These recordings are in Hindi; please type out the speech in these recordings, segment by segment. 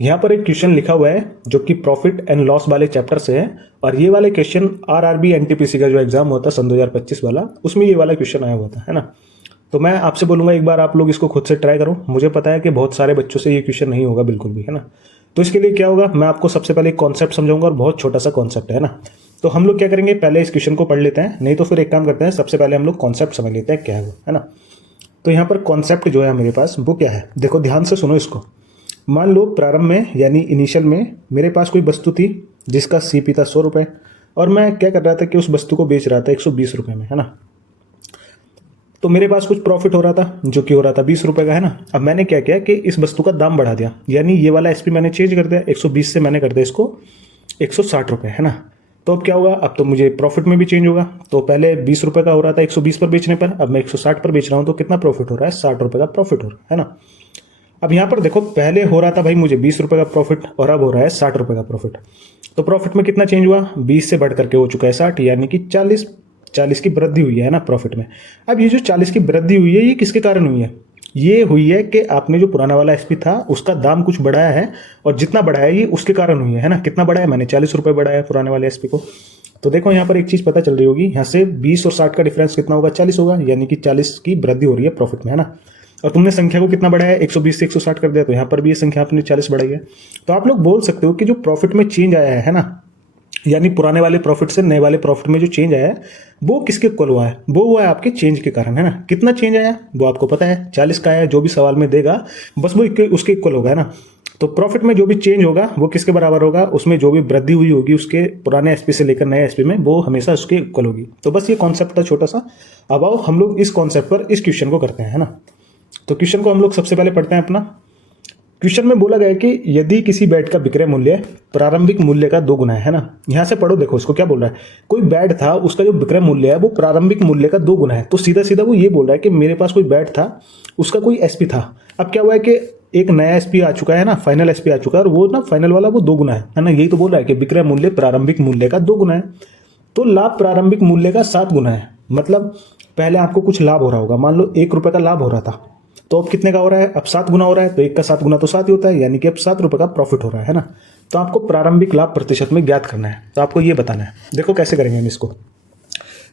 यहाँ पर एक क्वेश्चन लिखा हुआ है जो कि प्रॉफिट एंड लॉस वाले चैप्टर से है, और ये वाले क्वेश्चन आरआरबी एनटीपीसी का जो एग्जाम होता है सन 2025 वाला, उसमें ये वाला क्वेश्चन आया हुआ था, है ना। तो मैं आपसे बोलूँगा एक बार आप लोग इसको खुद से ट्राई करो। मुझे पता है कि बहुत सारे बच्चों से ये क्वेश्चन नहीं होगा बिल्कुल भी, है ना। तो इसके लिए क्या होगा, मैं आपको सबसे पहले एक कॉन्सेप्ट समझाऊंगा, और बहुत छोटा सा कॉन्सेप्ट है ना। तो हम लोग क्या करेंगे, पहले इस क्वेश्चन को पढ़ लेते हैं, नहीं तो फिर एक काम करते हैं, सबसे पहले हम लोग कॉन्सेप्ट समझ लेते हैं क्या है वो, है ना। तो यहाँ पर कॉन्सेप्ट जो है मेरे पास वो क्या है, देखो ध्यान से सुनो इसको। मान लो प्रारंभ में यानी इनिशियल में मेरे पास कोई वस्तु थी जिसका सीपी था 100 रुपये, और मैं क्या कर रहा था कि उस वस्तु को बेच रहा था 120 रुपये में, है ना। तो मेरे पास कुछ प्रॉफिट हो रहा था जो कि हो रहा था 20 रुपये का, है ना। अब मैंने क्या किया कि इस वस्तु का दाम बढ़ा दिया, यानी ये वाला एसपी मैंने चेंज कर दिया, 120 से मैंने कर दिया इसको 160 रुपये, है ना। तो अब क्या होगा, अब तो मुझे प्रॉफिट में भी चेंज होगा। तो पहले 20 रुपये का हो रहा था 120 पर बेचने पर, अब मैं 160 पर बेच रहा हूँ, तो कितना प्रॉफिट हो रहा है, 60 रुपये का प्रॉफिट हो रहा है ना। अब यहाँ पर देखो, पहले हो रहा था भाई मुझे 20 रुपये का प्रॉफिट, और अब हो रहा है 60 रुपये का प्रॉफिट। तो प्रॉफिट में कितना चेंज हुआ, 20 से बढ़ करके हो चुका है 60, यानी कि 40 की वृद्धि हुई है ना प्रॉफिट में। अब ये जो 40 की वृद्धि हुई है, ये किसके कारण हुई है, ये हुई है कि आपने जो पुराना वाला एसपी था उसका दाम कुछ बढ़ाया है, और जितना बढ़ाया ये उसके कारण हुई है ना। कितना बढ़ाया, मैंने 40 रुपये बढ़ाया पुराने वाले एसपी को। तो देखो यहाँ पर एक चीज़ पता चल रही होगी, यहाँ से 20 और 60 का डिफरेंस कितना होगा, 40 होगा, यानी कि 40 की वृद्धि हो रही है प्रॉफिट में, है ना। और तुमने संख्या को कितना बढ़ाया, 120 से 160 कर दिया, तो यहाँ पर भी ये संख्या आपने 40 बढ़ाई है। तो आप लोग बोल सकते हो कि जो प्रॉफिट में चेंज आया है ना, यानी पुराने वाले प्रॉफिट से नए वाले प्रॉफिट में जो चेंज आया है वो किसके इक्वल हुआ है, वो हुआ है आपके चेंज के कारण, है ना। कितना चेंज आया वो आपको पता है, 40 का आया, जो भी सवाल में देगा बस वो उसके इक्वल होगा, है ना। तो प्रॉफिट में जो भी चेंज होगा वो किसके बराबर होगा, उसमें जो भी वृद्धि हुई होगी उसके पुराने एसपी से लेकर नए एसपी में, वो हमेशा उसके इक्वल होगी। तो बस ये कॉन्सेप्ट था छोटा सा। अब आओ हम लोग इस कॉन्सेप्ट पर इस क्वेश्चन को करते हैं, है ना। तो क्वेश्चन को हम लोग सबसे पहले पढ़ते हैं अपना। क्वेश्चन में बोला गया है कि यदि किसी बेड का विक्रय मूल्य प्रारंभिक मूल्य का 2 गुना है ना। यहां से पढ़ो, देखो इसको क्या बोल रहा है, कोई बेड था उसका जो विक्रय मूल्य है वो प्रारंभिक मूल्य का 2 गुना है। तो सीधा सीधा वो ये बोल रहा है कि मेरे पास कोई बेड था, उसका कोई एसपी था। अब क्या हुआ है कि एक नया एसपी आ चुका है ना, फाइनल एसपी आ चुका है, और वो ना फाइनल वाला वो 2 गुना है ना। यही तो बोल रहा है कि विक्रय मूल्य प्रारंभिक मूल्य का 2 गुना है। तो लाभ प्रारंभिक मूल्य का 7 गुना है। मतलब पहले आपको कुछ लाभ हो रहा होगा, मान लो 1 रुपये का लाभ हो रहा था, तो अब कितने का हो रहा है, अब 7 गुना हो रहा है। तो 1 का 7 गुना तो 7 ही होता है, यानी कि अब 7 रुपये का प्रॉफिट हो रहा है ना। तो आपको प्रारंभिक लाभ प्रतिशत में ज्ञात करना है, तो आपको ये बताना है। देखो कैसे करेंगे हम इसको।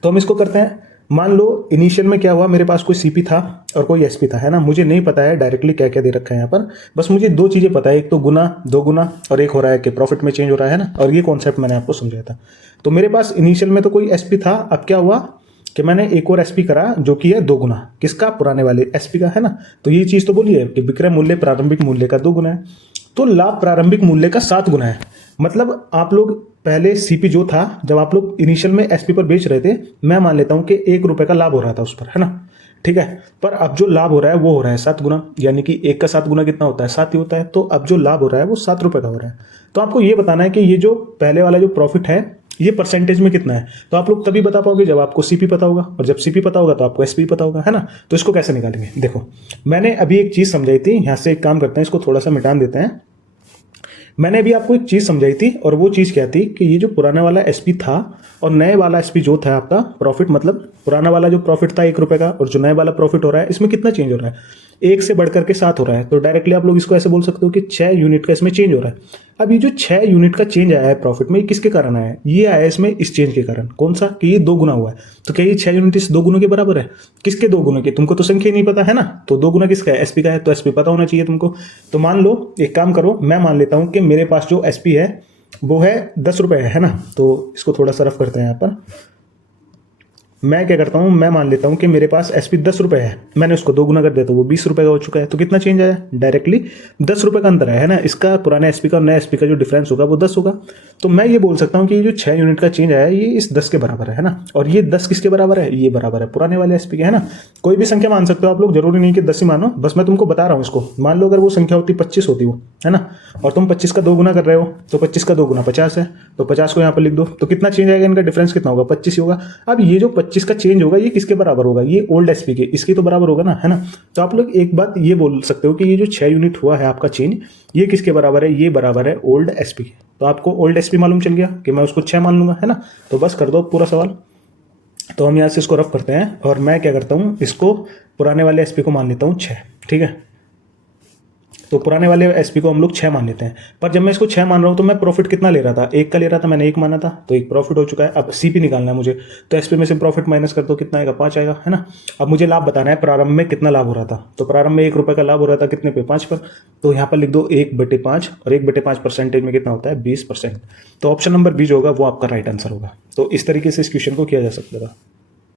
तो हम इसको करते हैं, मान लो इनिशियल में क्या हुआ, मेरे पास कोई सीपी था और कोई एसपी था, है ना। मुझे नहीं पता है डायरेक्टली क्या क्या दे रखा है यहाँ पर, बस मुझे 2 चीज़ें पता है, एक तो गुना 2 गुना, और एक हो रहा है कि प्रॉफिट में चेंज हो रहा है ना। और ये कॉन्सेप्ट मैंने आपको समझाया था। तो मेरे पास इनिशियल में तो कोई एसपी था, अब क्या हुआ कि मैंने एक और एसपी करा जो कि है 2 गुना, किसका, पुराने वाले एसपी का, है ना। तो ये चीज़ तो बोली है कि विक्रय मूल्य प्रारंभिक मूल्य का 2 गुना है, तो लाभ प्रारंभिक मूल्य का 7 गुना है। मतलब आप लोग पहले सीपी जो था, जब आप लोग इनिशियल में एसपी पर बेच रहे थे, मैं मान लेता हूं कि 1 रुपये का लाभ हो रहा था उस पर, है ना, ठीक है। पर अब जो लाभ हो रहा है वो हो रहा है 7 गुना, यानी कि 1 का 7 गुना कितना होता है, 7 ही होता है। तो अब जो लाभ हो रहा है वो 7 रुपये का हो रहा है। तो आपको ये बताना है कि ये जो पहले वाला जो प्रॉफिट है ये परसेंटेज में कितना है। तो आप लोग तभी बता पाओगे जब आपको सीपी पता होगा, और जब सीपी पता होगा तो आपको एसपी पता होगा, है ना। तो इसको कैसे निकालेंगे, देखो मैंने अभी एक चीज़ समझाई थी, यहाँ से एक काम करते हैं, इसको थोड़ा सा मिटान देते हैं। मैंने अभी आपको एक चीज़ समझाई थी, और वो चीज़ क्या थी कि ये जो पुराना वाला एसपी था और नए वाला एसपी जो था आपका प्रॉफिट, मतलब पुराना वाला जो प्रॉफिट था 1 रुपये का, और जो नए वाला प्रॉफिट हो रहा है इसमें कितना चेंज हो रहा है, 1 से बढ़ करके 7 हो रहा है। तो डायरेक्टली आप लोग इसको ऐसे बोल सकते हो कि 6 यूनिट का इसमें चेंज हो रहा है। अब ये जो 6 यूनिट का चेंज आया है प्रॉफिट में, ये किसके कारण आया है, ये आया है इसमें इस चेंज के कारण। कौन सा, कि ये 2 गुना हुआ है। तो क्या ये 6 यूनिट इस 2 गुनों के बराबर है, किसके 2 गुनों के, तुमको तो संख्या नहीं पता है ना। तो 2 गुना किसका है, एसपी का है, तो एसपी पता होना चाहिए तुमको। तो मान लो एक काम करो, मैं मान लेता हूं कि मेरे पास जो एसपी है वो है 10 रुपये है ना। तो इसको थोड़ा सा रफ करते हैं यहाँ पर। मैं क्या करता हूँ, मैं मान लेता हूँ कि मेरे पास एसपी 10 रुपये है, मैंने उसको 2 गुना कर दिया तो वो 20 रुपये का हो चुका है। तो कितना चेंज आया, डायरेक्टली 10 रुपये का अंतर है ना। इसका पुराने एसपी का और नए एसपी का जो डिफरेंस होगा वो 10 होगा। तो मैं ये बोल सकता हूँ कि ये जो 6 यूनिट का चेंज आया है ये इस 10 के बराबर है ना। और ये 10 किसके बराबर है, ये बराबर है पुराने वाले एसपी के, है ना। कोई भी संख्या मान सकते हो आप लोग, जरूरी नहीं कि 10 ही मानो, बस मैं तुमको बता रहा हूँ इसको। मान लो अगर वो संख्या होती 25 होती वो, है ना, और तुम 25 का 2 गुना कर रहे हो, तो 25 का 2 गुना 50 है, तो 50 को यहाँ पर लिख दो। तो कितना चेंज आएगा, इनका डिफरेंस कितना होगा, 25 ही होगा। अब ये जो 25 का चेंज होगा ये किसके बराबर होगा, ये ओल्ड एसपी के, इसके तो बराबर होगा ना, है ना। तो आप लोग एक बात ये बोल सकते हो कि ये जो 6 यूनिट हुआ है आपका चेंज, ये किसके बराबर है, ये बराबर है ओल्ड एसपी के। तो आपको ओल्ड एसपी मालूम चल गया कि मैं उसको 6 मान लूंगा, है ना। तो बस कर दो पूरा सवाल। तो हम यहाँ से इसको रफ करते हैं, और मैं क्या करता हूँ, इसको पुराने वाले एसपी को मान लेता हूँ 6, ठीक है। तो पुराने वाले एसपी को हम लोग 6 मान लेते हैं। पर जब मैं इसको 6 मान रहा हूँ तो मैं प्रॉफिट कितना ले रहा था, 1 का ले रहा था, मैंने 1 माना था तो 1 प्रॉफिट हो चुका है। अब सीपी निकालना है मुझे, तो एसपी में से प्रॉफिट माइनस कर दो, कितना आएगा, 5 आएगा, है ना। अब मुझे लाभ बताना है प्रारंभ में कितना लाभ हो रहा था, तो प्रारंभ में 1 रुपये का लाभ हो रहा था, कितने पे, 5 पर। तो यहाँ पर लिख दो 1/5, और 1/5 परसेंटेज में कितना होता है, 20%। तो ऑप्शन नंबर बी जो होगा वो आपका राइट आंसर होगा। तो इस तरीके से इस क्वेश्चन को किया जा सकता था।